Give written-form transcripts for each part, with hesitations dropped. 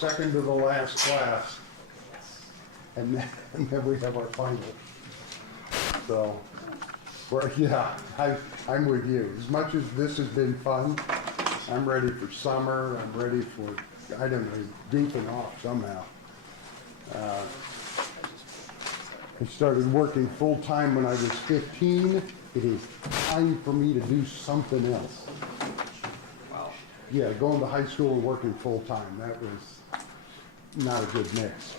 second to the last class. And then we have our final. So, yeah, I'm with you. As much as this has been fun, I'm ready for summer. I'm ready for, I don't know, goofing off somehow. I started working full-time when I was 15. It is time for me to do something else. Wow. Yeah, going to high school and working full-time, that was not a good mix.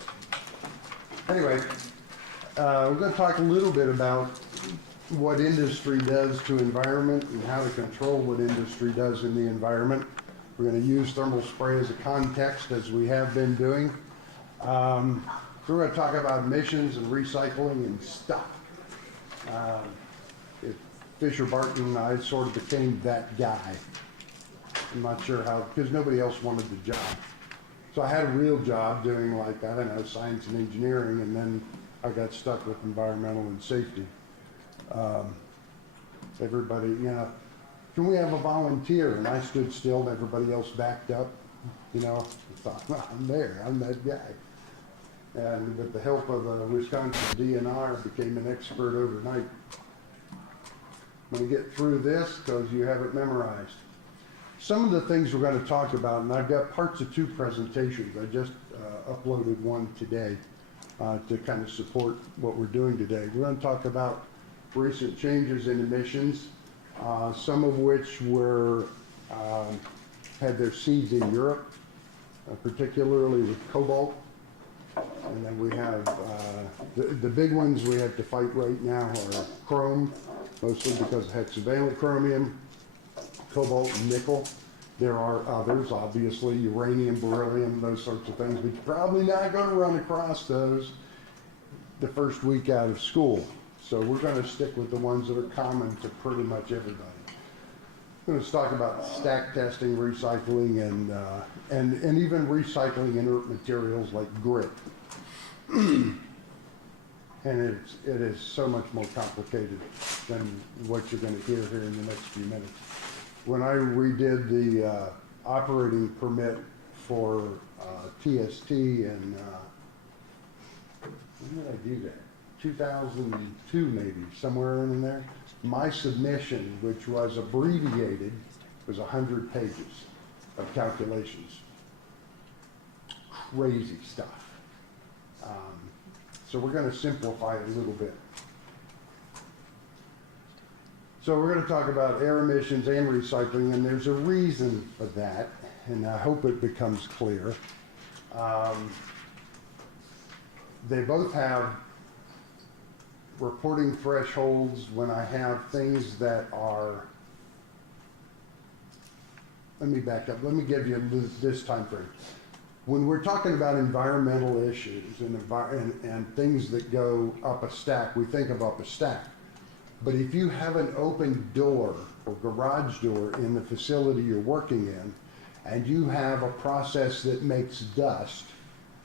Anyway, we're going to talk a little bit about what industry does to environment and how to control what industry does in the environment. We're going to use thermal spray as a context, as we have been doing. So we're going to talk about emissions and recycling and stuff. Fisher Barton, I sort of became that guy. I'm not sure how, because nobody else wanted the job. So I had a real job doing, like, I don't know, science and engineering, and then I got stuck with environmental and safety. Everybody, you know, can we have a volunteer? And I stood still and everybody else backed up. You know, I thought, well, I'm there, I'm that guy. And with the help of the Wisconsin DNR, I became an expert overnight. I'm going to get through this because you have it memorized. Some of the things we're going to talk about, and I've got parts of 2 presentations. I just uploaded one today to kind of support what we're doing today. We're going to talk about recent changes in emissions, some of which were had their seeds in Europe, particularly with cobalt. And then we have the big ones we have to fight right now are chrome, mostly because of hexavalent chromium, cobalt, and nickel. There are others, obviously, uranium, beryllium, those sorts of things, but you're probably not going to run across those the first week out of school. So we're going to stick with the ones that are common to pretty much everybody. I'm going to talk about stack testing, recycling, and even recycling inert materials like grit. And it is so much more complicated than what you're going to hear here in the next few minutes. When I redid the operating permit for TST and when did I do that? 2002 maybe, somewhere in there. My submission, which was abbreviated, was 100 pages of calculations. Crazy stuff. So we're going to simplify it a little bit. So we're going to talk about air emissions and recycling, and there's a reason for that, and I hope it becomes clear. They both have reporting thresholds when I have things that are, let me back up, let me give you this time frame. When we're talking about environmental issues and things that go up a stack, we think of up a stack. But if you have an open door or garage door in the facility you're working in, and you have a process that makes dust,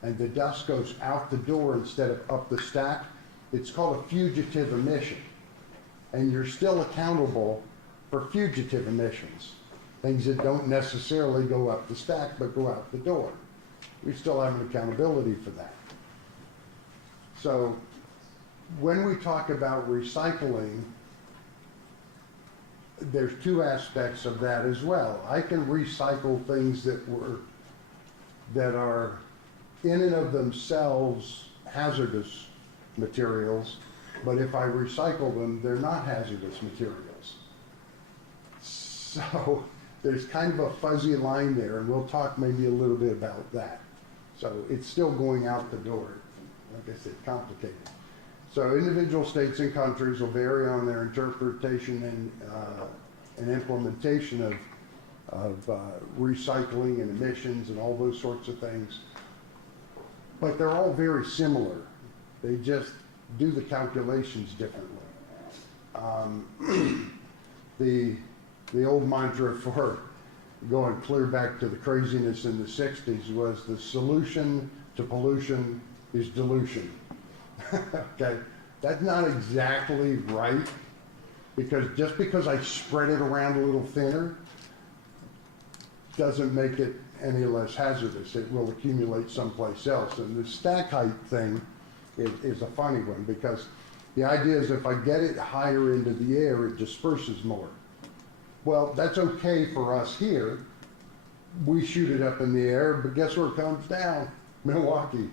and the dust goes out the door instead of up the stack, it's called a fugitive emission. And you're still accountable for fugitive emissions, things that don't necessarily go up the stack but go out the door. We still have an accountability for that. So when we talk about recycling, there's 2 aspects of that as well. I can recycle things that are in and of themselves hazardous materials, but if I recycle them, they're not hazardous materials. So there's kind of a fuzzy line there, and we'll talk maybe a little bit about that. So it's still going out the door. Like I said, complicated. So individual states and countries will vary on their interpretation and implementation of recycling and emissions and all those sorts of things. But they're all very similar. They just do the calculations differently. The old mantra for going clear back to the craziness in the 60s was the solution to pollution is dilution. Okay, that's not exactly right, because just because I spread it around a little thinner, doesn't make it any less hazardous. It will accumulate someplace else. And the stack height thing is a funny one, because the idea is if I get it higher into the air, it disperses more. Well, that's okay for us here. We shoot it up in the air, but guess where it comes down? Milwaukee.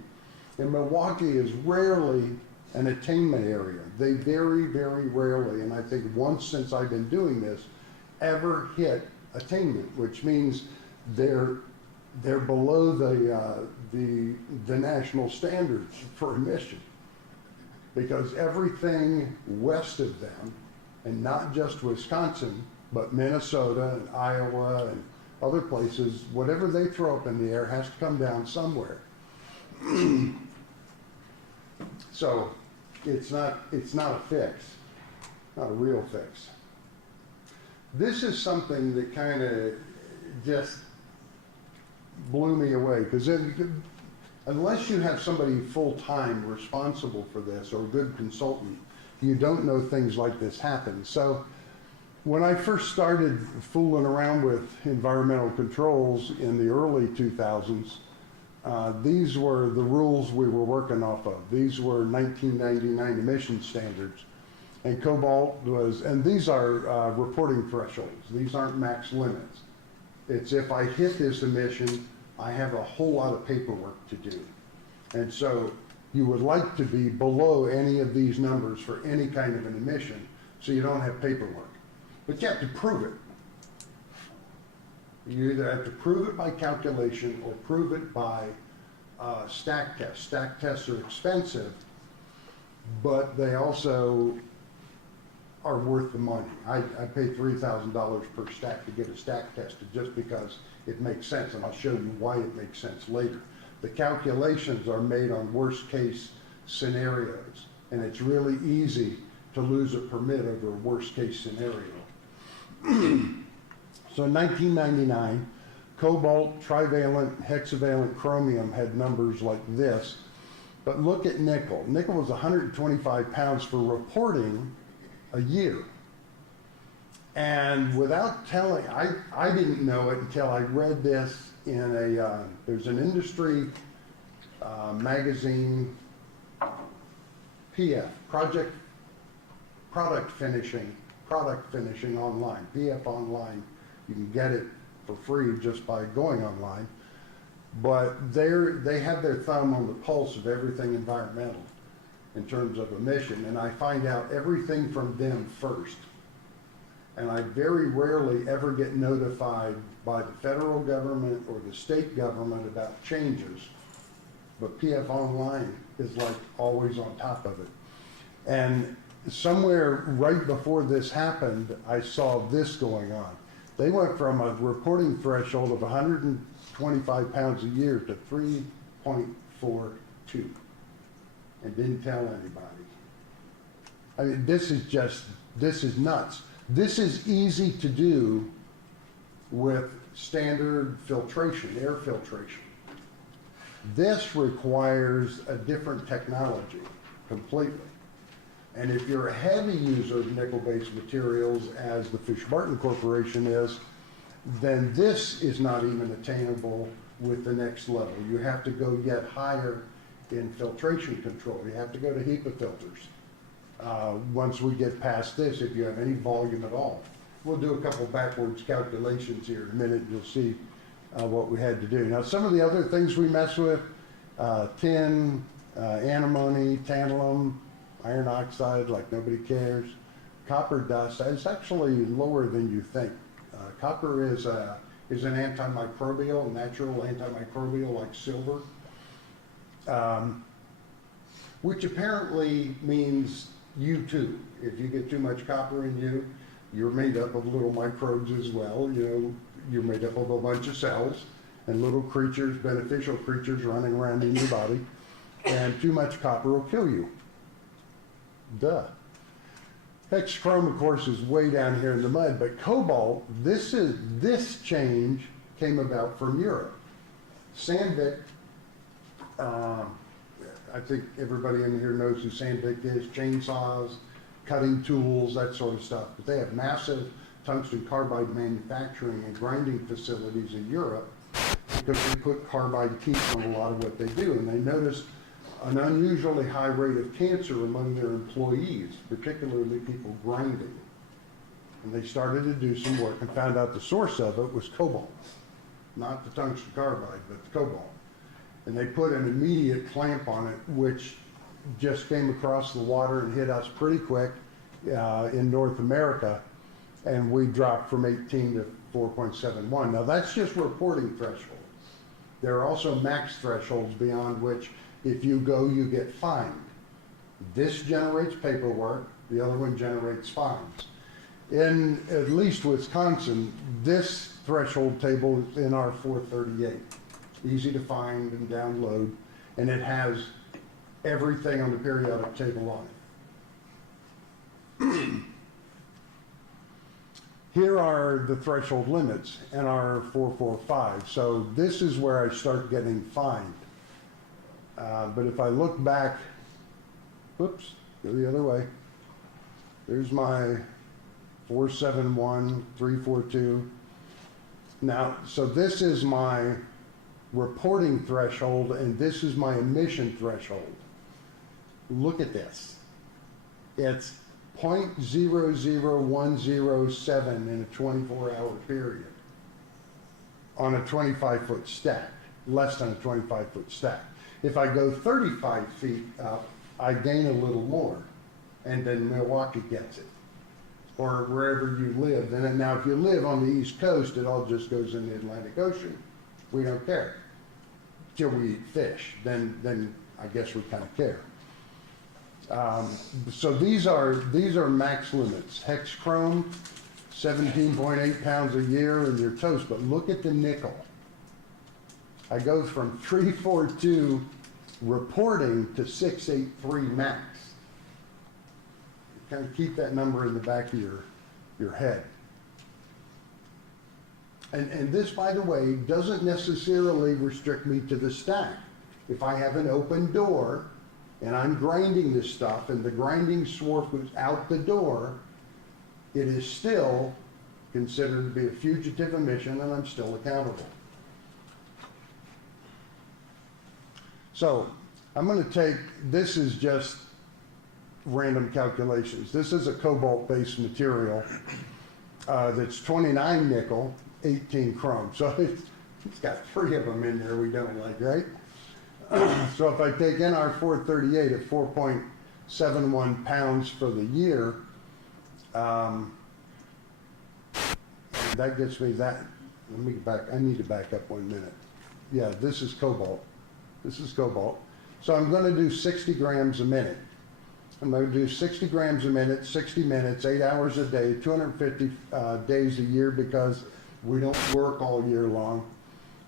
And Milwaukee is rarely an attainment area. They very, very rarely, and I think once since I've been doing this, ever hit attainment, which means they're below the national standards for emission. Because everything west of them, and not just Wisconsin, but Minnesota and Iowa and other places, whatever they throw up in the air has to come down somewhere. So it's not a fix, not a real fix. This is something that kind of just blew me away, because unless you have somebody full-time responsible for this or a good consultant, you don't know things like this happen. So when I first started fooling around with environmental controls in the early 2000s, these were the rules we were working off of. These were 1999 emission standards. And cobalt was, and these are reporting thresholds. These aren't max limits. It's if I hit this emission, I have a whole lot of paperwork to do. And so you would like to be below any of these numbers for any kind of an emission, so you don't have paperwork. But you have to prove it. You either have to prove it by calculation or prove it by stack tests. Stack tests are expensive, but they also are worth the money. I pay $3,000 per stack to get a stack tested just because it makes sense, and I'll show you why it makes sense later. The calculations are made on worst case scenarios, and it's really easy to lose a permit over a worst case scenario. So in 1999, cobalt, trivalent, hexavalent chromium had numbers like this, but look at nickel. Nickel was 125 pounds for reporting a year. And without telling, I didn't know it until I read this in a, there's an industry magazine, PF, product finishing online, PF online. You can get it for free just by going online. But they have their thumb on the pulse of everything environmental in terms of emission, and I find out everything from them first. And I very rarely ever get notified by the federal government or the state government about changes. But PF Online is like always on top of it. And somewhere right before this happened, I saw this going on. They went from a reporting threshold of 125 pounds a year to 3.42 and didn't tell anybody. I mean, this is nuts. This is easy to do with standard filtration, air filtration. This requires a different technology completely. And if you're a heavy user of nickel-based materials, as the Fish-Barton Corporation is, then this is not even attainable with the next level. You have to go yet higher in filtration control. You have to go to HEPA filters. Once we get past this, if you have any volume at all. We'll do a couple backwards calculations here in a minute, and you'll see what we had to do. Now, some of the other things we mess with, tin, antimony, tantalum, iron oxide, like nobody cares. Copper dust is actually lower than you think. Copper is an antimicrobial, natural antimicrobial like silver, which apparently means you too. If you get too much copper in you, you're made up of little microbes as well. You know, you're made up of a bunch of cells and little creatures, beneficial creatures running around in your body, and too much copper will kill you. Duh. Hexachrome, of course, is way down here in the mud, but cobalt, this change came about from Europe. Sandvik, I think everybody in here knows who Sandvik is, chainsaws, cutting tools, that sort of stuff. But they have massive tungsten carbide manufacturing and grinding facilities in Europe because they put carbide teeth on a lot of what they do. And they noticed an unusually high rate of cancer among their employees, particularly people grinding. And they started to do some work and found out the source of it was cobalt. Not the tungsten carbide, but the cobalt. And they put an immediate clamp on it, which just came across the water and hit us pretty quick in North America. And we dropped from 18 to 4.71. Now that's just reporting thresholds. There are also max thresholds beyond which if you go, you get fined. This generates paperwork, the other one generates fines. In at least Wisconsin, this threshold table is in our 438. Easy to find and download, and it has everything on the periodic table on it. Here are the threshold limits in our 445. So this is where I start getting fined. But if I look back, whoops, go the other way. There's my 471, 342. Now, so this is my reporting threshold, and this is my emission threshold. Look at this. It's 0.00107 in a 24-hour period on a 25-foot stack, less than a 25-foot stack. If I go 35 feet up, I gain a little more, and then Milwaukee gets it, or wherever you live. And now if you live on the East Coast, it all just goes in the Atlantic Ocean. We don't care. Till we eat fish, then I guess we kind of care. So these are max limits. Hex chrome, 17.8 pounds a year in your toast, but look at the nickel. I go from 342 reporting to 683 max. Kind of keep that number in the back of your head. And this, by the way, doesn't necessarily restrict me to the stack. If I have an open door and I'm grinding this stuff and the grinding swarf goes out the door, it is still considered to be a fugitive emission and I'm still accountable. So I'm going to take, this is just random calculations. This is a cobalt-based material that's 29 nickel, 18 chrome. So it's got 3 of them in there we don't like, right? So if I take NR 438 at 4.71 pounds for the year, that gets me that. Let me back, I need to back up 1 minute. Yeah, this is cobalt. This is cobalt. So I'm going to do 60 grams a minute. I'm going to do 60 grams a minute, 60 minutes, 8 hours a day, 250 days a year because we don't work all year long.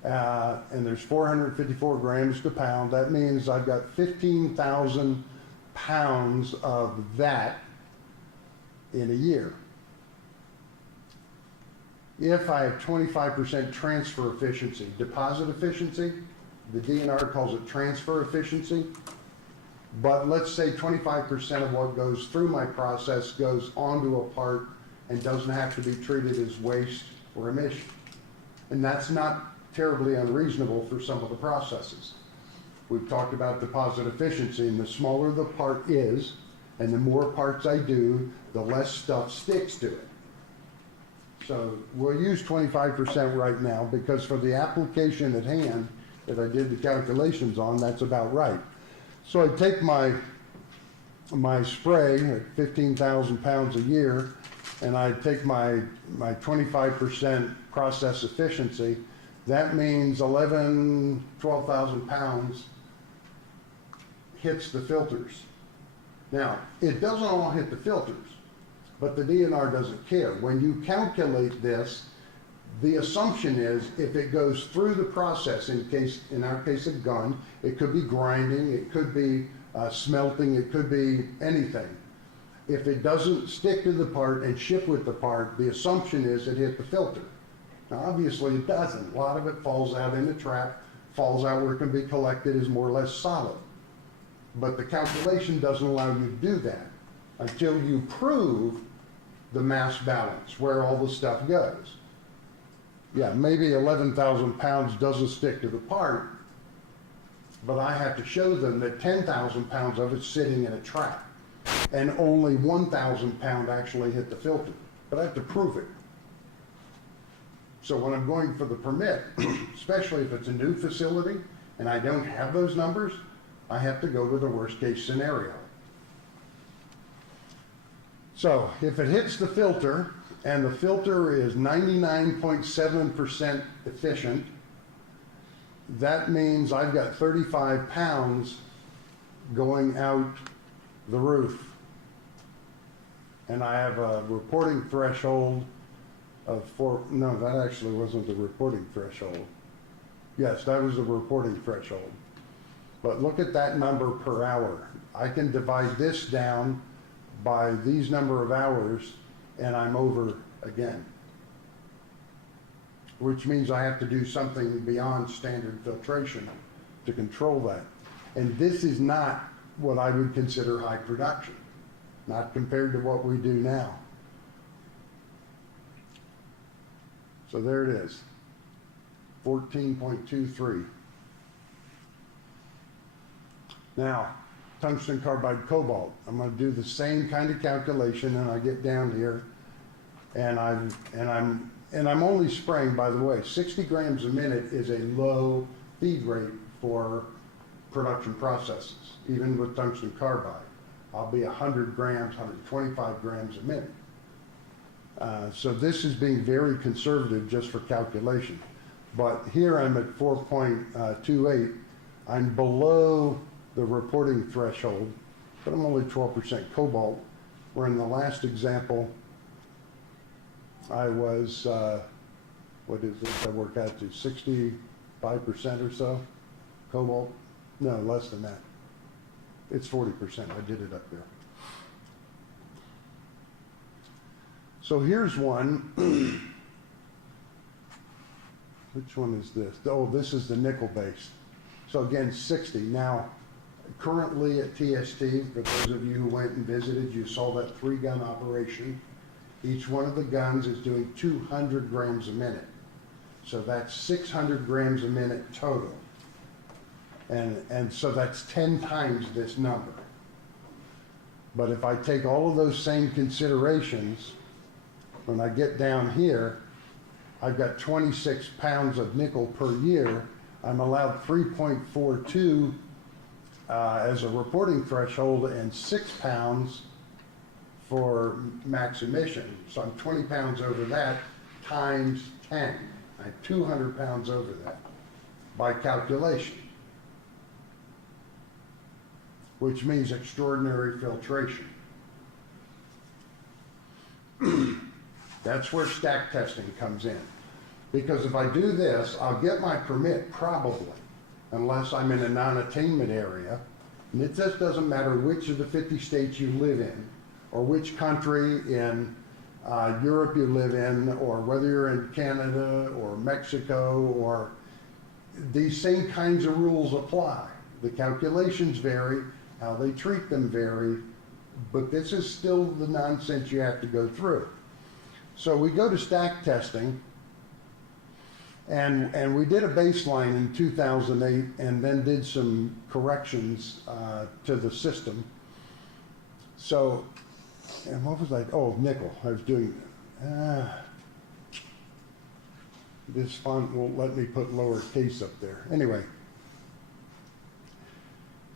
And there's 454 grams to pound. That means I've got 15,000 pounds of that in a year. If I have 25% transfer efficiency, deposit efficiency, the DNR calls it transfer efficiency, but let's say 25% of what goes through my process goes onto a part and doesn't have to be treated as waste or emission. And that's not terribly unreasonable for some of the processes. We've talked about deposit efficiency, and the smaller the part is, and the more parts I do, the less stuff sticks to it. So we'll use 25% right now because for the application at hand that I did the calculations on, that's about right. So I take my spray at 15,000 pounds a year, and I take my 25% process efficiency. That means 12,000 pounds hits the filters. Now, it doesn't all hit the filters, but the DNR doesn't care. When you calculate this, the assumption is if it goes through the process, in our case a gun, it could be grinding, it could be smelting, it could be anything. If it doesn't stick to the part and ship with the part, the assumption is it hit the filter. Now obviously it doesn't. A lot of it falls out in the trap, falls out where it can be collected as more or less solid. But the calculation doesn't allow you to do that until you prove the mass balance, where all the stuff goes. Yeah, maybe 11,000 pounds doesn't stick to the part, but I have to show them that 10,000 pounds of it's sitting in a trap, and only 1,000 pound actually hit the filter. But I have to prove it. So when I'm going for the permit, especially if it's a new facility and I don't have those numbers, I have to go with the worst case scenario. So if it hits the filter and the filter is 99.7% efficient, that means I've got 35 pounds going out the roof. And I have a reporting threshold of no, that actually wasn't the reporting threshold. Yes, that was the reporting threshold. But look at that number per hour. I can divide this down by these number of hours and I'm over again. Which means I have to do something beyond standard filtration to control that. And this is not what I would consider high production, not compared to what we do now. So there it is, 14.23. Now, tungsten carbide cobalt. I'm going to do the same kind of calculation, and I get down here, and I'm only spraying, by the way, 60 grams a minute is a low feed rate for production processes, even with tungsten carbide. I'll be 100 grams, 125 grams a minute. So this is being very conservative just for calculation. But here I'm at 4.28. I'm below the reporting threshold, but I'm only 12% cobalt, where in the last example, I was, what is it, I work out to 65% or so cobalt? No, less than that. It's 40%, I did it up there. So here's one. Which one is this? Oh, this is the nickel base. So again, 60. Now, currently at TST, for those of you who went and visited, you saw that 3-gun operation. Each one of the guns is doing 200 grams a minute. So that's 600 grams a minute total. And so that's 10 times this number. But if I take all of those same considerations, when I get down here, I've got 26 pounds of nickel per year. I'm allowed 3.42 as a reporting threshold and 6 pounds for max emission. So I'm 20 pounds over that times 10. I'm 200 pounds over that by calculation, which means extraordinary filtration. That's where stack testing comes in. Because if I do this, I'll get my permit probably, unless I'm in a non-attainment area. And it just doesn't matter which of the 50 states you live in, or which country in Europe you live in, or whether you're in Canada or Mexico, or these same kinds of rules apply. The calculations vary, how they treat them vary, but this is still the nonsense you have to go through. So we go to stack testing, and we did a baseline in 2008 and then did some corrections to the system. So, and what was I, oh, nickel, I was doing, this font won't let me put lowercase up there. Anyway,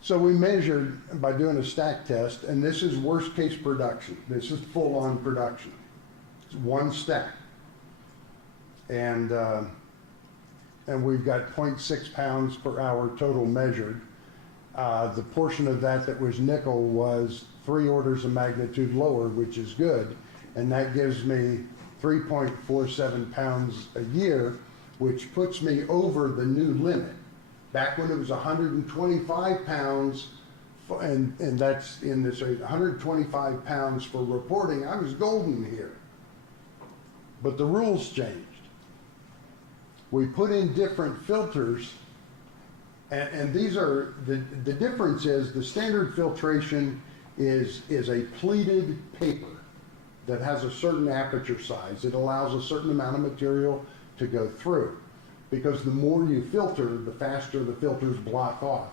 so we measured by doing a stack test, and this is worst case production. This is full on production. It's one stack. And we've got 0.6 pounds per hour total measured. The portion of that was nickel was 3 orders of magnitude lower, which is good. And that gives me 3.47 pounds a year, which puts me over the new limit. Back when it was 125 pounds, and that's in this area, 125 pounds for reporting, I was golden here. But the rules changed. We put in different filters, and these are, the difference is the standard filtration is a pleated paper. that has a certain aperture size. It allows a certain amount of material to go through, because the more you filter, the faster the filters block off.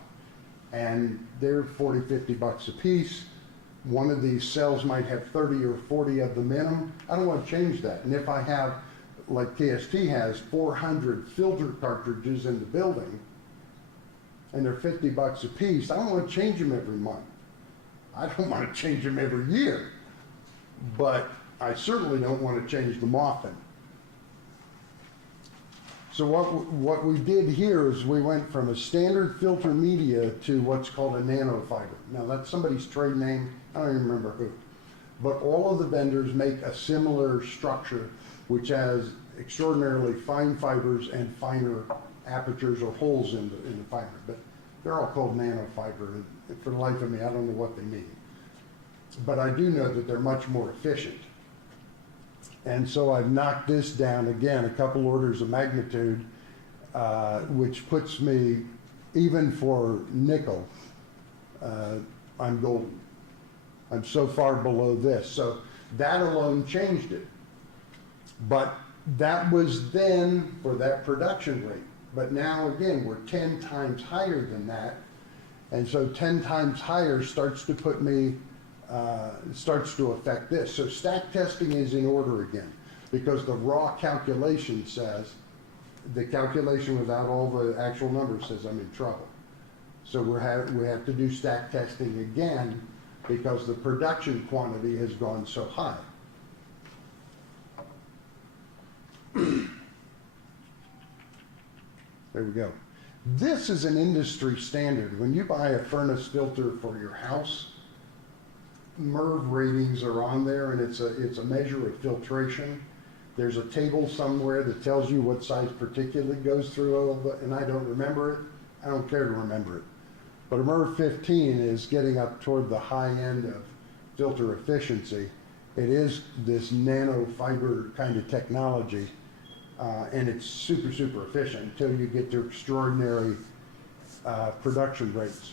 And they're 40, 50 bucks a piece. One of these cells might have 30 or 40 of them in them. I don't want to change that. And if I have, like TST has, 400 filter cartridges in the building, and they're 50 bucks a piece, I don't want to change them every month. I don't want to change them every year. But I certainly don't want to change them often. So what we did here is we went from a standard filter media to what's called a nanofiber. Now that's somebody's trade name, I don't even remember who. But all of the vendors make a similar structure which has extraordinarily fine fibers and finer apertures or holes in the fiber. But they're all called nanofiber, and for the life of me, I don't know what they mean. But I do know that they're much more efficient. And so I've knocked this down again a couple orders of magnitude, which puts me, even for nickel, I'm golden. I'm so far below this. So that alone changed it. But that was then for that production rate. But now again, we're 10 times higher than that. And so 10 times higher starts to put me starts to affect this. So stack testing is in order again, because the raw calculation says, the calculation without all the actual numbers says I'm in trouble. So we have to do stack testing again because the production quantity has gone so high. There we go. This is an industry standard. When you buy a furnace filter for your house, Merv Ratings are on there, and it's a measure of filtration. There's a table somewhere that tells you what size particulate goes through all of it, and I don't remember it. I don't care to remember it. But a Merv 15 is getting up toward the high end of filter efficiency. It is this nanofiber kind of technology, and it's super, super efficient until you get to extraordinary production rates.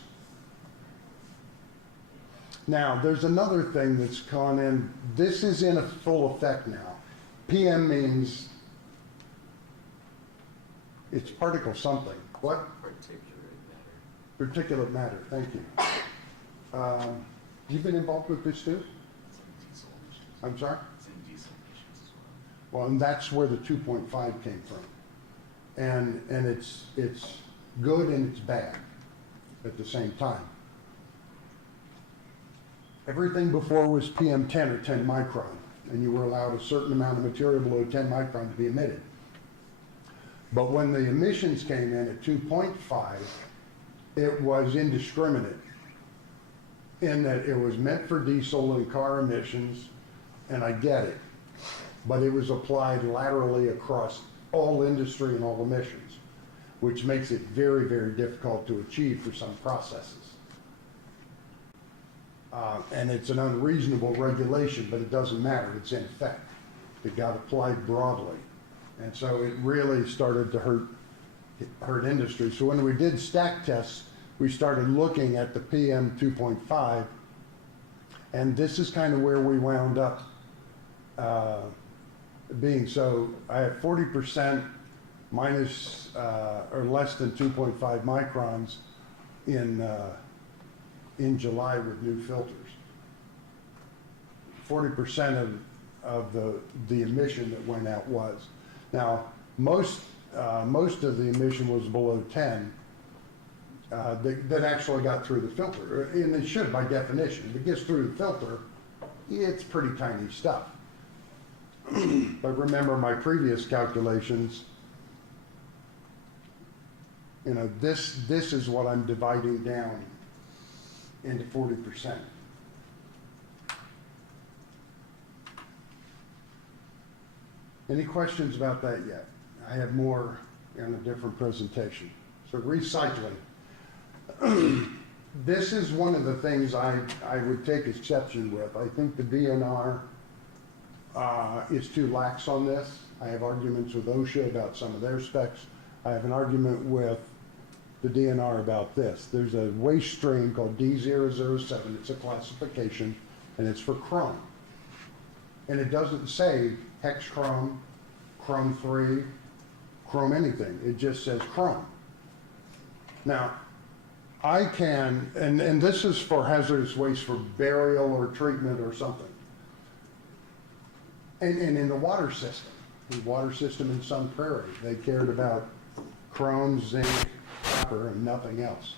Now, there's another thing that's gone in. This is in a full effect now. PM means it's particle something. What? Particulate matter, thank you. You've been involved with this too? I'm sorry? It's in diesel emissions as well. Well, and that's where the 2.5 came from. And it's good and it's bad at the same time. Everything before was PM 10 or 10 micron, and you were allowed a certain amount of material below 10 micron to be emitted. But when the emissions came in at 2.5, it was indiscriminate in that it was meant for diesel and car emissions, and I get it, but it was applied laterally across all industry and all emissions, which makes it very, very difficult to achieve for some processes. And it's an unreasonable regulation, but it doesn't matter, it's in effect. It got applied broadly. And so it really started to hurt industry. So when we did stack tests, we started looking at the PM 2.5, and this is kind of where we wound up being. So I have 40% minus or less than 2.5 microns in July with new filters. 40% of the emission that went out was. Now, most of the emission was below 10 that actually got through the filter, and it should by definition. If it gets through the filter, it's pretty tiny stuff. But remember my previous calculations, you know, this is what I'm dividing down into 40%. Any questions about that yet? I have more in a different presentation. So recycling. This is one of the things I would take exception with. I think the DNR is too lax on this. I have arguments with OSHA about some of their specs. I have an argument with the DNR about this. There's a waste stream called D007. It's a classification, and it's for chrome. And it doesn't say hex chrome, chrome 3, chrome anything. It just says chrome. Now, I can, and this is for hazardous waste for burial or treatment or something. And in the water system in Sun Prairie, they cared about chrome, zinc, copper, and nothing else.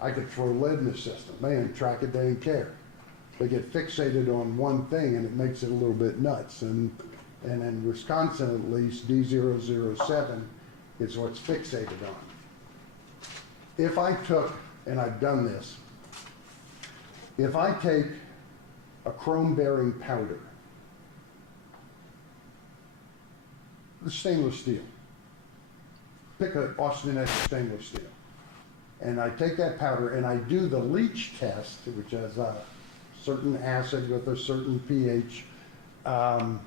I could throw lead in the system. Man, track it, they didn't care. They get fixated on one thing and it makes it a little bit nuts. And in Wisconsin, at least, D007 is what's fixated on. If I took, and I've done this, if I take a chrome bearing powder, the stainless steel, pick an austenitic stainless steel, and I take that powder and I do the leach test, which has a certain acid with a certain pH, and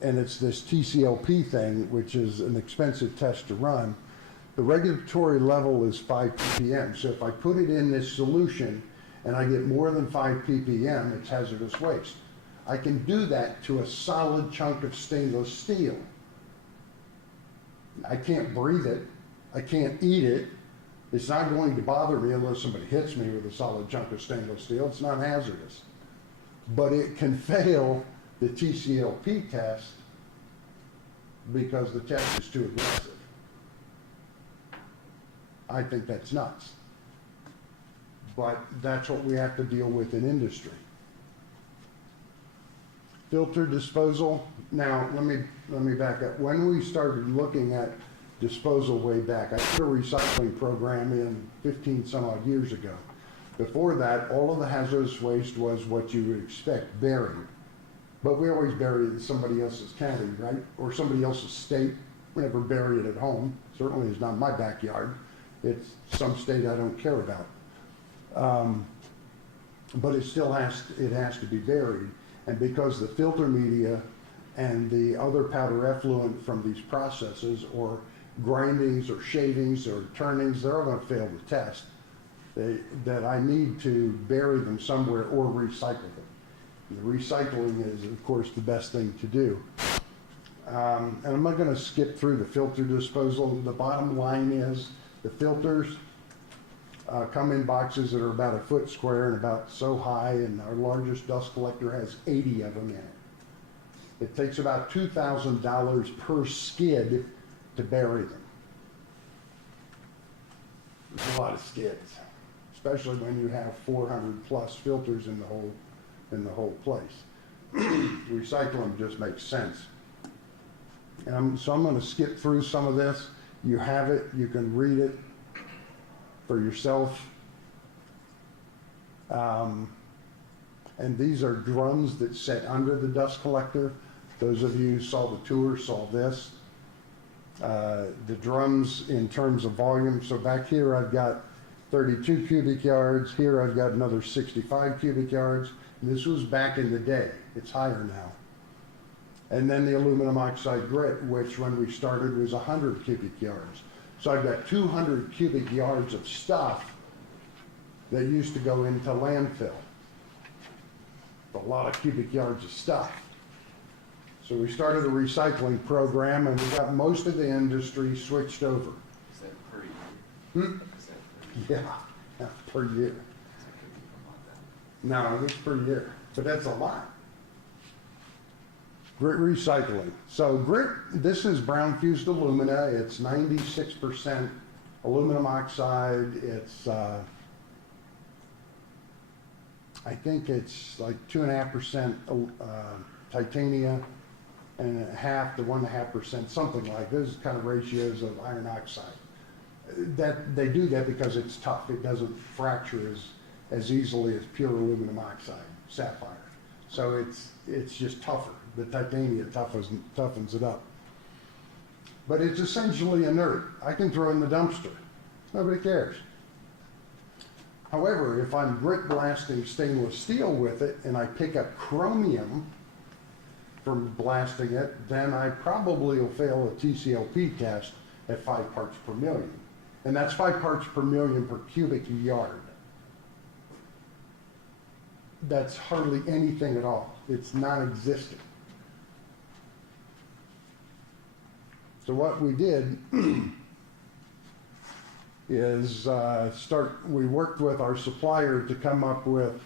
it's this TCLP thing, which is an expensive test to run. The regulatory level is 5 ppm. So if I put it in this solution and I get more than 5 ppm, it's hazardous waste. I can do that to a solid chunk of stainless steel. I can't breathe it. I can't eat it. It's not going to bother me unless somebody hits me with a solid chunk of stainless steel. It's not hazardous. But it can fail the TCLP test because the test is too aggressive. I think that's nuts. But that's what we have to deal with in industry. Filter disposal. Now, let me back up. When we started looking at disposal way back, I did a recycling program in 15 some odd years ago. Before that, all of the hazardous waste was what you would expect, buried. But we always bury it in somebody else's county, right? Or somebody else's state. We never bury it at home. Certainly it's not my backyard. It's some state I don't care about. But it still has to be buried. And because the filter media and the other powder effluent from these processes or grindings or shavings or turnings, they're all going to fail the test. That I need to bury them somewhere or recycle them. The recycling is, of course, the best thing to do. And I'm not going to skip through the filter disposal. The bottom line is the filters come in boxes that are about a foot square and about so high, and our largest dust collector has 80 of them in it. It takes about $2,000 per skid to bury them. There's a lot of skids, especially when you have 400 plus filters in the whole place. Recycling just makes sense. And so I'm going to skip through some of this. You have it, you can read it for yourself. And these are drums that sit under the dust collector. Those of you who saw the tour saw this. The drums in terms of volume. So back here I've got 32 cubic yards. Here I've got another 65 cubic yards. This was back in the day. It's higher now. And then the aluminum oxide grit, which when we started was 100 cubic yards. So I've got 200 cubic yards of stuff that used to go into landfill. A lot of cubic yards of stuff. So we started a recycling program and we got most of the industry switched over. Is that per year? Is that per year? Yeah, per year. No, it's per year, but that's a lot. Grit recycling. So grit, this is brown fused alumina. It's 96% aluminum oxide. It's, I think it's like 2.5% titania and half to 1.5%, something like those kind of ratios of iron oxide. That they do that because it's tough. It doesn't fracture as easily as pure aluminum oxide, sapphire. So it's just tougher. The titania toughens it up. But it's essentially inert. I can throw it in the dumpster. Nobody cares. However, if I'm grit blasting stainless steel with it and I pick up chromium from blasting it, then I probably will fail a TCLP test at 5 parts per million. And that's 5 parts per million per cubic yard. that's hardly anything at all. It's non-existent. So what we did is we worked with our supplier to come up with,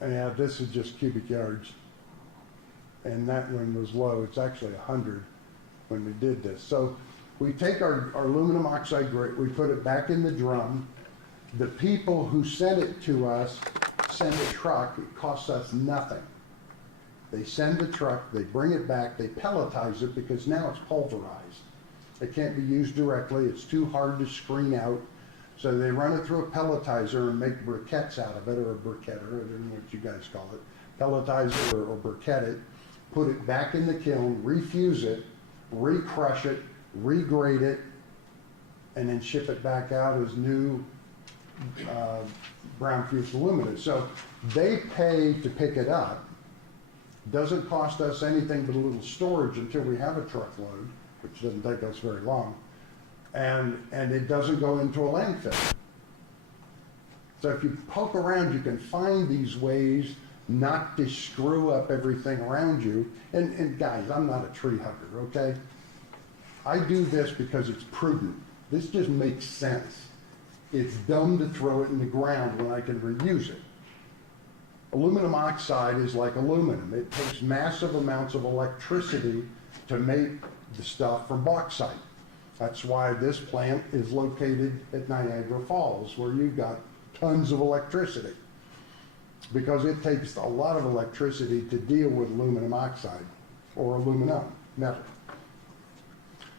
and this is just cubic yards, and that one was low. It's actually 100 when we did this. So we take our aluminum oxide grate, we put it back in the drum. The people who sent it to us send a truck. It costs us nothing. They send the truck, they bring it back, they pelletize it because now it's pulverized. It can't be used directly, it's too hard to screen out. So they run it through a pelletizer and make briquettes out of it, or a briquetter, I don't know what you guys call it. Pelletize it or briquette it, put it back in the kiln, refuse it, recrush it, regrade it, and then ship it back out as new brown fused aluminum. So they pay to pick it up. Doesn't cost us anything but a little storage until we have a truckload, which doesn't take us very long, and it doesn't go into a landfill. So if you poke around, you can find these ways not to screw up everything around you. And guys, I'm not a tree hugger, okay? I do this because it's prudent. This just makes sense. It's dumb to throw it in the ground when I can reuse it. Aluminum oxide is like aluminum. It takes massive amounts of electricity to make the stuff from bauxite. That's why this plant is located at Niagara Falls, where you've got tons of electricity, because it takes a lot of electricity to deal with aluminum oxide or aluminum metal.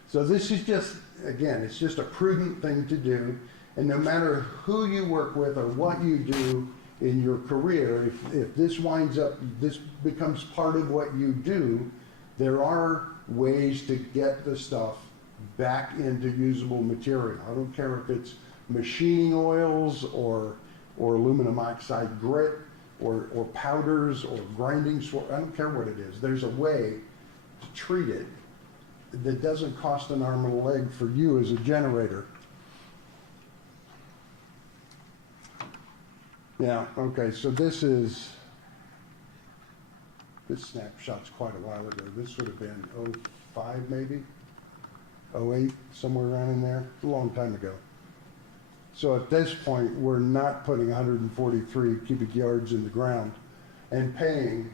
So this is just, again, it's just a prudent thing to do. And no matter who you work with or what you do in your career, if this winds up, this becomes part of what you do, there are ways to get the stuff back into usable material. I don't care if it's machining oils or aluminum oxide grit or powders or grinding, I don't care what it is. There's a way to treat it that doesn't cost an arm and a leg for you as a generator. Yeah, okay, so this snapshot's quite a while ago. This would have been 05 maybe, 08, somewhere around in there, a long time ago. So at this point, we're not putting 143 cubic yards in the ground and paying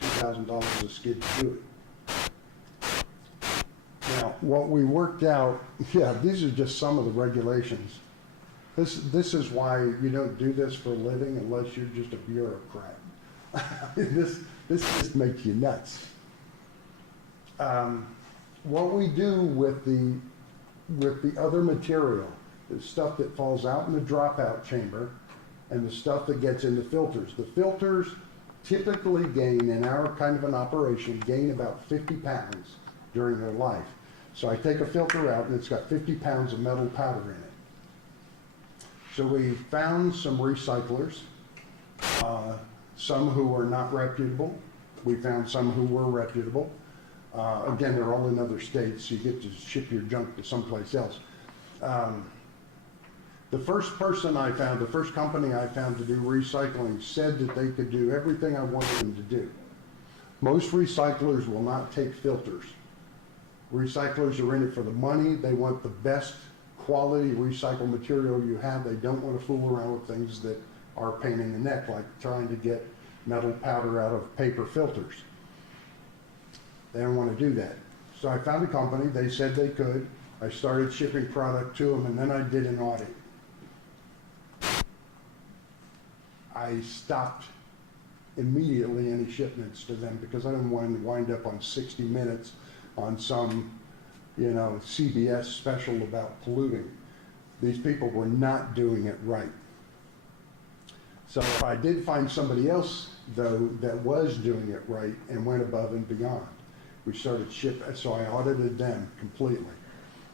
$2,000 a skid to do it. Now, what we worked out, yeah, these are just some of the regulations. This is why you don't do this for a living unless you're just a bureaucrat. This just makes you nuts. What we do with the other material, the stuff that falls out in the dropout chamber and the stuff that gets in the filters. The filters typically gain, in our kind of an operation, gain about 50 pounds during their life. So I take a filter out and it's got 50 pounds of metal powder in it. So we found some recyclers, some who were not reputable. We found some who were reputable. Again, they're all in other states, so you get to ship your junk to someplace else. The first person I found, the first company I found to do recycling said that they could do everything I wanted them to do. Most recyclers will not take filters. Recyclers are in it for the money. They want the best quality recycled material you have. They don't want to fool around with things that are a pain in the neck, like trying to get metal powder out of paper filters. They don't want to do that. So I found a company, they said they could. I started shipping product to them, and then I did an audit. I stopped immediately any shipments to them because I didn't want to wind up on 60 Minutes on some, CBS special about polluting. These people were not doing it right. So I did find somebody else, though, that was doing it right and went above and beyond. We started shipping, so I audited them completely.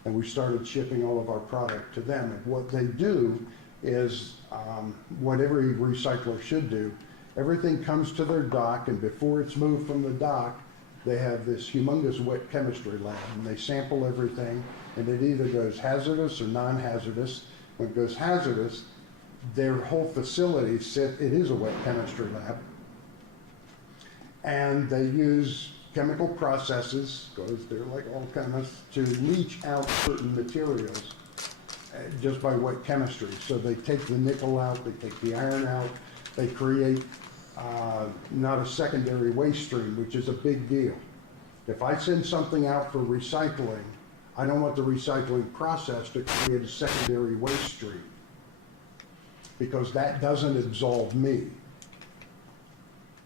And we started shipping all of our product to them. And what they do is what every recycler should do. Everything comes to their dock, and before it's moved from the dock, they have this humongous wet chemistry lab, and they sample everything, and it either goes hazardous or non-hazardous. When it goes hazardous, their whole facility it is a wet chemistry lab. And they use chemical processes, because they're like all chemists, to leach out certain materials just by wet chemistry. So they take the nickel out, they take the iron out, they create not a secondary waste stream, which is a big deal. If I send something out for recycling, I don't want the recycling process to create a secondary waste stream, because that doesn't absolve me.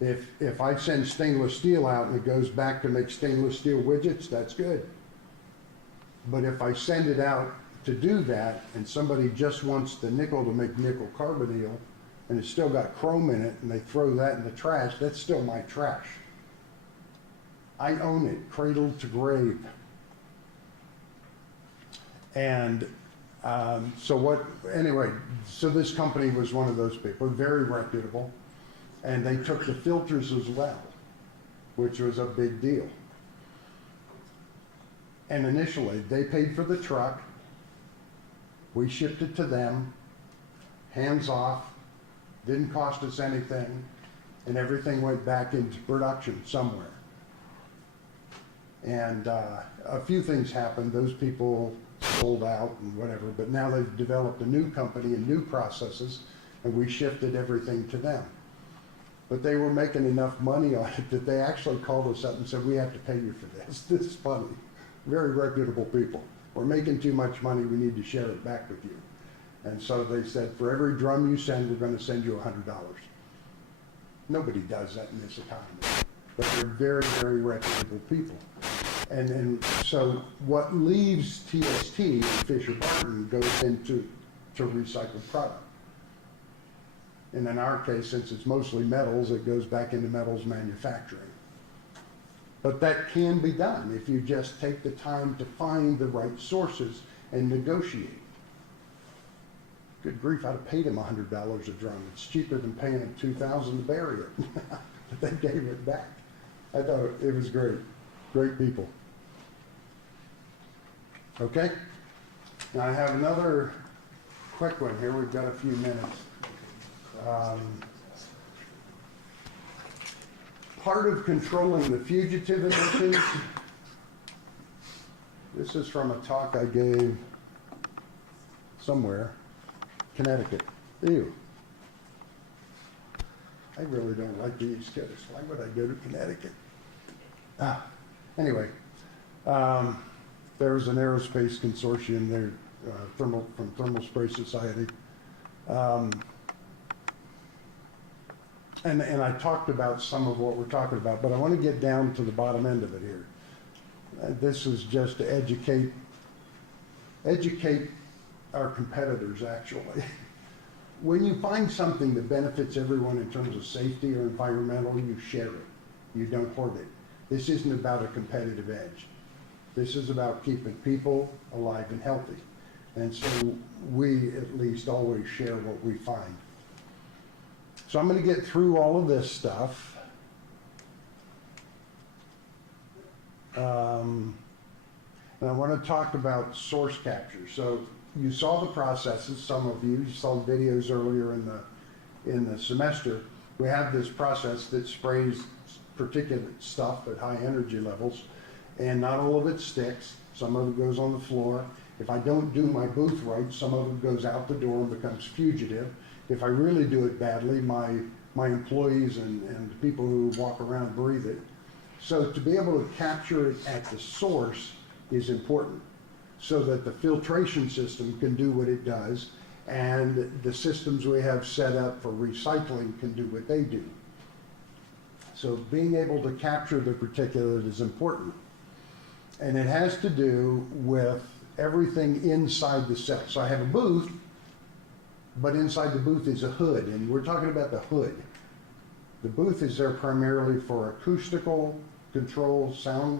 If I send stainless steel out and it goes back to make stainless steel widgets, that's good. But if I send it out to do that and somebody just wants the nickel to make nickel carbonyl and it's still got chrome in it and they throw that in the trash, that's still my trash. I own it, cradle to grave. And so this company was one of those people, very reputable. And they took the filters as well, which was a big deal. And initially, they paid for the truck. We shipped it to them, hands off, didn't cost us anything, and everything went back into production somewhere. And a few things happened. Those people sold out and whatever, but now they've developed a new company and new processes, and we shifted everything to them. But they were making enough money on it that they actually called us up and said, we have to pay you for this. This is funny. Very reputable people. We're making too much money, we need to share it back with you. And so they said, for every drum you send, we're going to send you $100. Nobody does that in this economy. But they're very, very reputable people. And so what leaves TST and Fisher Barton goes into recycled product. And in our case, since it's mostly metals, it goes back into metals manufacturing. But that can be done if you just take the time to find the right sources and negotiate. Good grief, I'd have paid him $100 a drum. It's cheaper than paying him $2,000 to bury it. But they gave it back. I thought it was great. Great people. Okay? Now I have another quick one here. We've got a few minutes. Part of controlling the fugitive emissions, this is from a talk I gave somewhere, Connecticut. Ew. I really don't like the East Coast. Why would I go to Connecticut? Anyway, there's an aerospace consortium there, from Thermal Spray Society. And I talked about some of what we're talking about, but I want to get down to the bottom end of it here. This is just to educate our competitors, actually. When you find something that benefits everyone in terms of safety or environmental, you share it. You don't hoard it. This isn't about a competitive edge. This is about keeping people alive and healthy. And so we at least always share what we find. So I'm going to get through all of this stuff. And I want to talk about source capture. So you saw the processes, some of you saw the videos earlier in the semester. We have this process that sprays particulate stuff at high energy levels, and not all of it sticks. Some of it goes on the floor. If I don't do my booth right, some of it goes out the door and becomes fugitive. If I really do it badly, my employees and the people who walk around breathe it. So to be able to capture it at the source is important, so that the filtration system can do what it does, and the systems we have set up for recycling can do what they do. So being able to capture the particulate is important. And it has to do with everything inside the cell. So I have a booth, but inside the booth is a hood, and we're talking about the hood. The booth is there primarily for acoustical control, sound,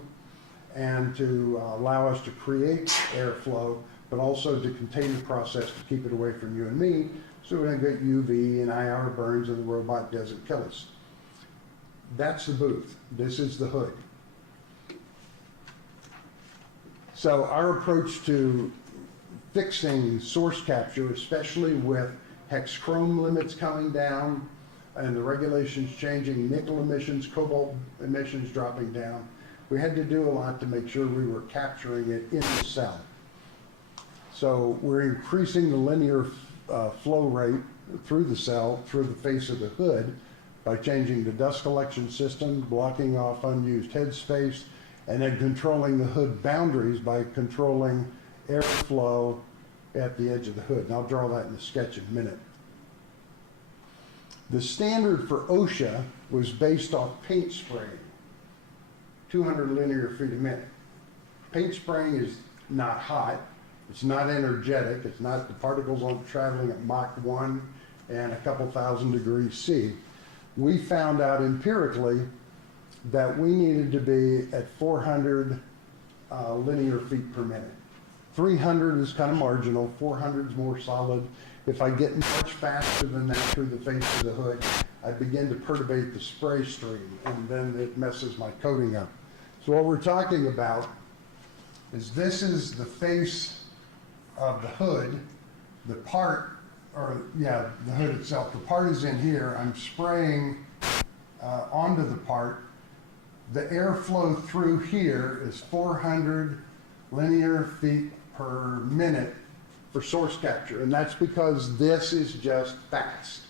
and to allow us to create airflow, but also to contain the process to keep it away from you and me, so we don't get UV and IR burns and the robot doesn't kill us. That's the booth. This is the hood. So our approach to fixing source capture, especially with hex chrome limits coming down, and the regulations changing, nickel emissions, cobalt emissions dropping down. We had to do a lot to make sure we were capturing it in the cell. So we're increasing the linear flow rate through the cell, through the face of the hood, by changing the dust collection system, blocking off unused headspace, and then controlling the hood boundaries by controlling airflow at the edge of the hood. And I'll draw that in the sketch in a minute. The standard for OSHA was based off paint spraying, 200 linear feet a minute. Paint spraying is not hot, it's not energetic, it's not, the particles aren't traveling at Mach 1 and a couple thousand degrees C. We found out empirically that we needed to be at 400 linear feet per minute. 300 is kind of marginal, 400 is more solid. If I get much faster than that through the face of the hood, I begin to perturbate the spray stream, and then it messes my coating up. So what we're talking about is this is the face of the hood, the part, or yeah, the hood itself. The part is in here. I'm spraying onto the part. The airflow through here is 400 linear feet per minute for source capture, and that's because this is just fast.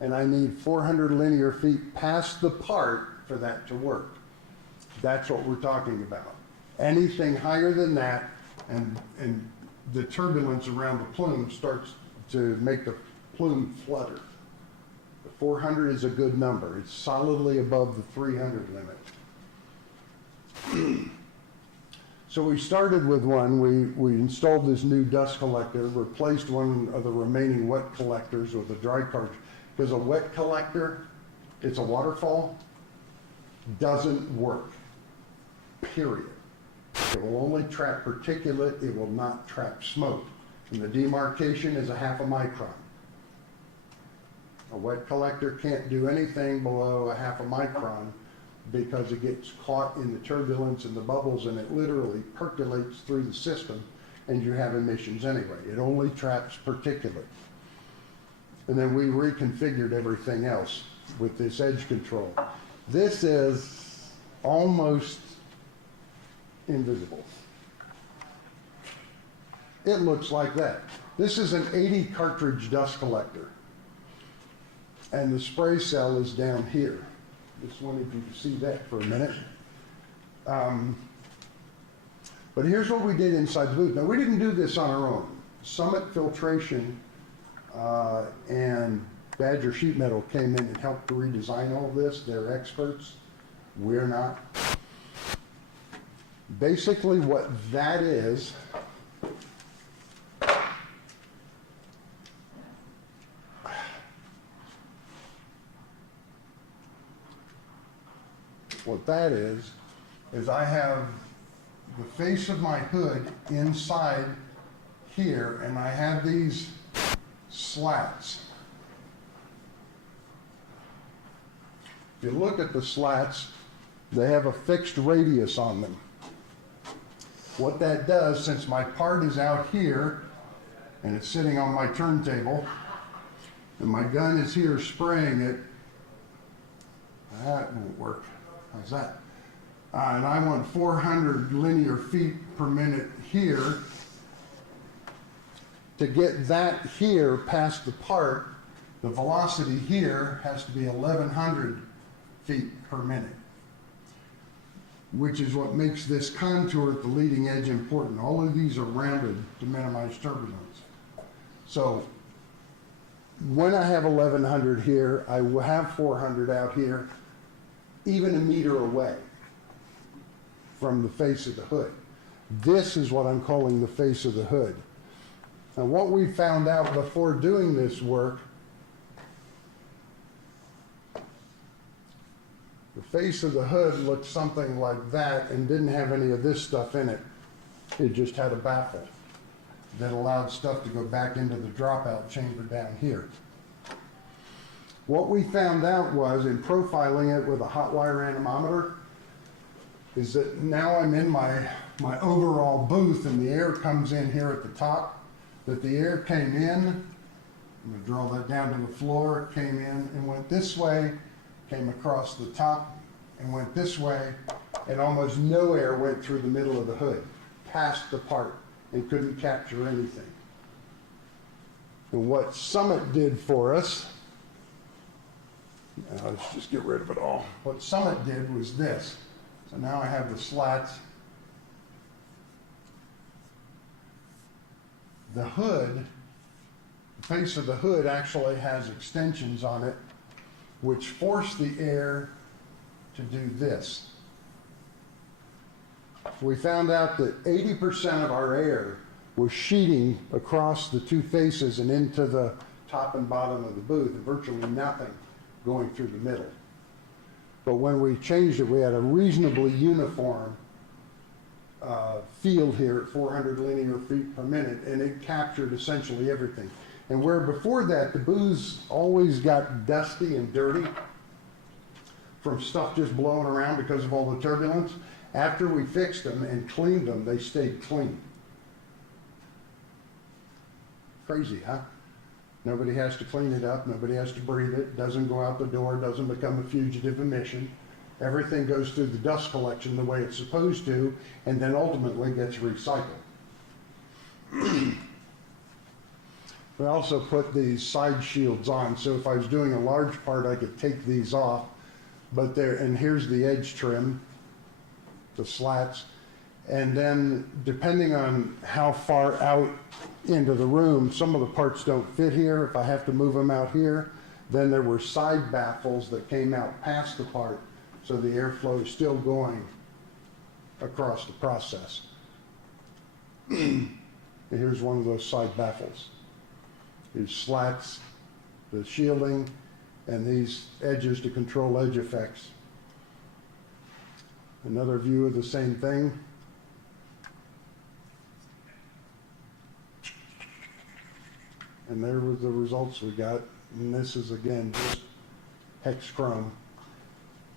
And I need 400 linear feet past the part for that to work. That's what we're talking about. Anything higher than that, and the turbulence around the plume starts to make the plume flutter. The 400 is a good number. It's solidly above the 300 limit. So we started with one. We installed this new dust collector, replaced one of the remaining wet collectors with a dry cartridge. Because a wet collector, it's a waterfall, doesn't work, period. It will only trap particulate, it will not trap smoke. And the demarcation is a half a micron. A wet collector can't do anything below a half a micron because it gets caught in the turbulence and the bubbles, and it literally percolates through the system, and you have emissions anyway. It only traps particulate. And then we reconfigured everything else with this edge control. This is almost invisible. It looks like that. This is an 80 cartridge dust collector, and the spray cell is down here. Just wanted you to see that for a minute. But here's what we did inside the booth. Now, we didn't do this on our own. Summit Filtration and Badger Sheet Metal came in and helped to redesign all this. They're experts. We're not. Basically, what that is, I have the face of my hood inside here, and I have these slats. If you look at the slats, they have a fixed radius on them. What that does, since my part is out here, and it's sitting on my turntable, and my gun is here spraying it, that won't work. How's that? And I want 400 linear feet per minute here. To get that here past the part, the velocity here has to be 1,100 feet per minute, which is what makes this contour at the leading edge important. All of these are rounded to minimize turbulence. So when I have 1,100 here, I will have 400 out here, even a meter away from the face of the hood. This is what I'm calling the face of the hood. Now, what we found out before doing this work, the face of the hood looked something like that and didn't have any of this stuff in it. It just had a baffle that allowed stuff to go back into the dropout chamber down here. What we found out was, in profiling it with a hot wire anemometer, is that now I'm in my overall booth and the air comes in here at the top, that the air came in I'm gonna draw that down to the floor, came in and went this way, came across the top and went this way, and almost no air went through the middle of the hood, past the part, and couldn't capture anything. And what Summit did for us, let's just get rid of it all. What Summit did was this. So now I have the slats. The hood, the face of the hood actually has extensions on it which force the air to do this. We found out that 80% of our air was sheeting across the two faces and into the top and bottom of the booth, and virtually nothing going through the middle. But when we changed it, we had a reasonably uniform field here at 400 linear feet per minute, and it captured essentially everything. And where before that, the booths always got dusty and dirty from stuff just blowing around because of all the turbulence, after we fixed them and cleaned them, they stayed clean. Crazy, huh? Nobody has to clean it up, nobody has to breathe it, doesn't go out the door, doesn't become a fugitive emission. Everything goes through the dust collection the way it's supposed to, and then ultimately gets recycled. We also put these side shields on, so if I was doing a large part, I could take these off, but there, and here's the edge trim, the slats, and then depending on how far out into the room, some of the parts don't fit here. If I have to move them out here, then there were side baffles that came out past the part, so the airflow is still going across the process. And here's one of those side baffles. These slats, the shielding, and these edges to control edge effects. Another view of the same thing. And there were the results we got. And this is, again, just hex chrome.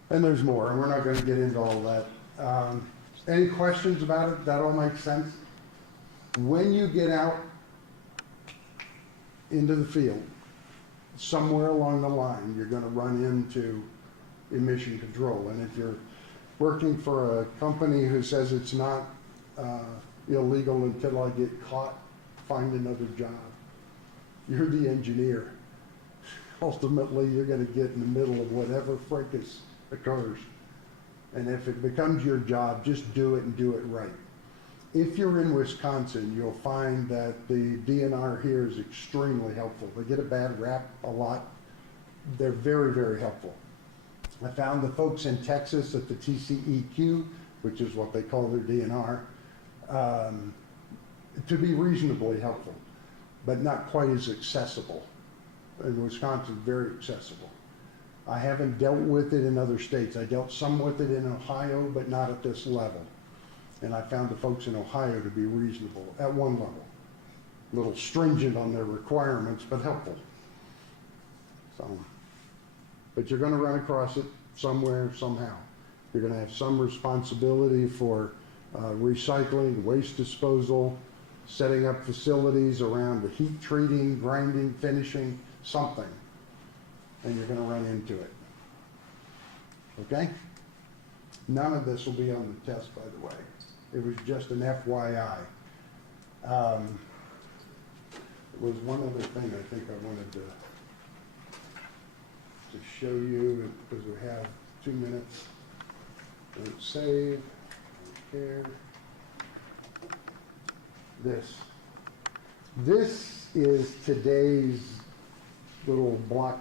And there's more, and we're not going to get into all that. Any questions about it? That all makes sense? When you get out into the field, somewhere along the line, you're going to run into emission control. And if you're working for a company who says it's not illegal until I get caught, find another job. You're the engineer. Ultimately, you're going to get in the middle of whatever fracas occurs. And if it becomes your job, just do it and do it right. If you're in Wisconsin, you'll find that the DNR here is extremely helpful. They get a bad rap a lot. They're very, very helpful. I found the folks in Texas at the TCEQ, which is what they call their DNR, to be reasonably helpful, but not quite as accessible. In Wisconsin, very accessible. I haven't dealt with it in other states. I dealt some with it in Ohio, but not at this level. And I found the folks in Ohio to be reasonable at one level. A little stringent on their requirements, but helpful. So, but you're going to run across it somewhere, somehow. You're going to have some responsibility for recycling, waste disposal, setting up facilities around the heat treating, grinding, finishing, something. And you're going to run into it. Okay? None of this will be on the test, by the way. It was just an FYI. There was one other thing I think I wanted to show you, because we have 2 minutes. Don't save, don't care. This is today's little block.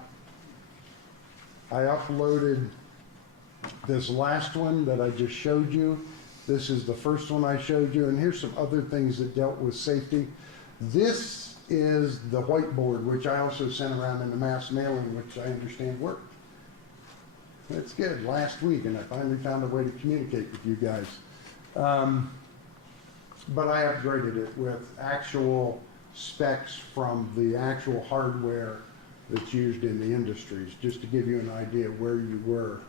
I uploaded this last one that I just showed you. This is the first one I showed you, and here's some other things that dealt with safety. This is the whiteboard, which I also sent around in the mass mailing, which I understand worked. That's good, last week, and I finally found a way to communicate with you guys. But I upgraded it with actual specs from the actual hardware that's used in the industries, just to give you an idea of where you were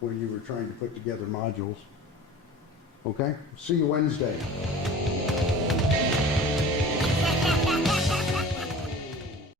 when you were trying to put together modules. Okay? See you Wednesday.